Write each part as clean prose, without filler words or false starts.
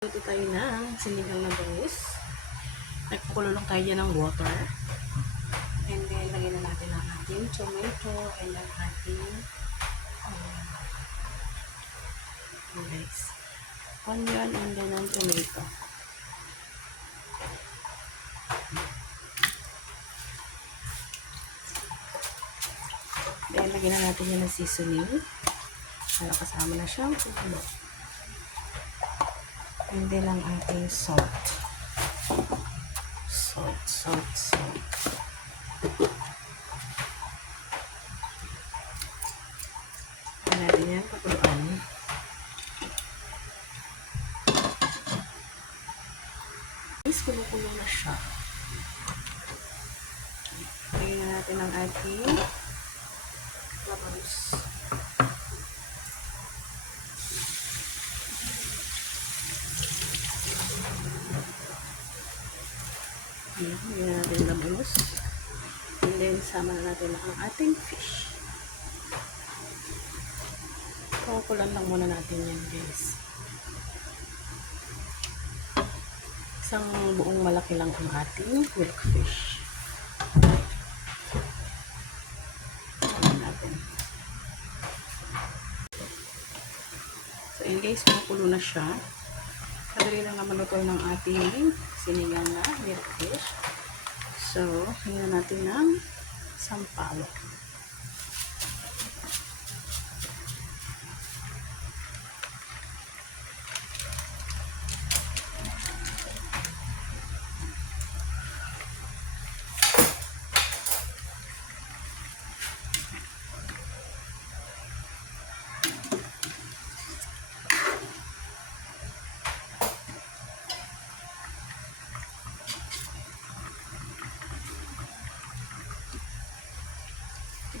Luto tayo ng sinigang na bangus. Nagpakulo lang tayo dyan ng water. And then, lagyan na natin ang ating tomato and ang ating guys, onion and then ang tomato. Then, lagyan na natin yan ng seasoning. Para kasama na siyang kukulo. And then, ang ating salt. Salt. Ayan natin yan, pakuluan. Guys, kumukulo na siya. Lagyan na natin ang ating bangus. Lagyan na natin ang bangus. And then, sama na natin ang ating fish. Kukulan lang muna natin yan, guys. Isang buong malaki lang ang ating milk fish. Kukulan natin. So, yun guys, kumukulo na siya. Kadali lang naman ito ng ating sinigang na milk fish. So, hingin natin ng sampalok.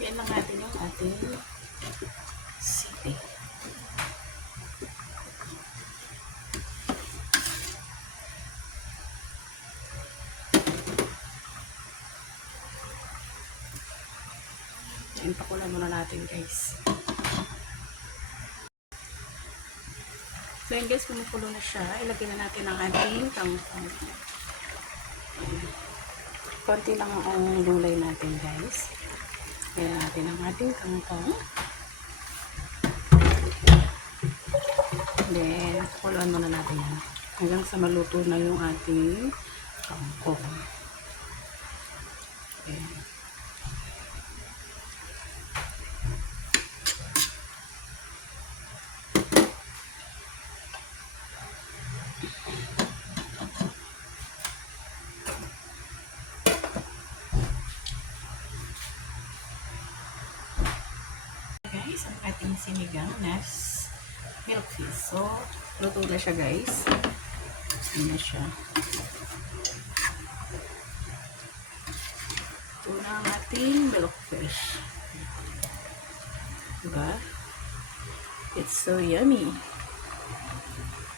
Lagyan lang natin yung ating sili. Ayan, pakulan muna natin guys. So yun guys, kumukulo na siya. Ilagay na natin ang ating kangkong. Konti lang ang gulay natin guys. Kaya natin ang ating kangkong. Then, kuluan muna natin yan. Hanggang sa maluto na yung ating kangkong. Ayan. Guys, ang ating sinigang na milk fish. So, luto na siya guys. Ayan na siya. Ito na ang ating milk fish. Diba? It's so yummy.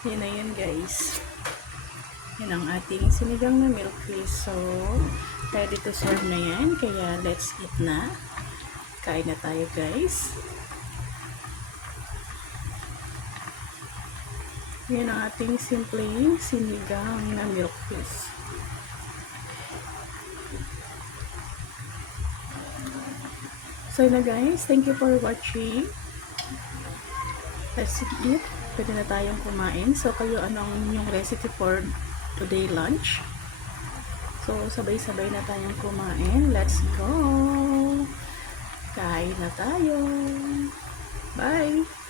Yan na yun guys. Yan ang ating sinigang na milk fish. So, ready to serve na yan. Kaya, let's eat na. Kain na tayo guys. Yan ang ating simpleng sinigang na milk fish. So na guys, thank you for watching. Let's eat. Pwede na tayong kumain. So kayo, anong inyong recipe for today lunch? So sabay-sabay na tayong kumain. Let's go! Kain na tayo. Bye!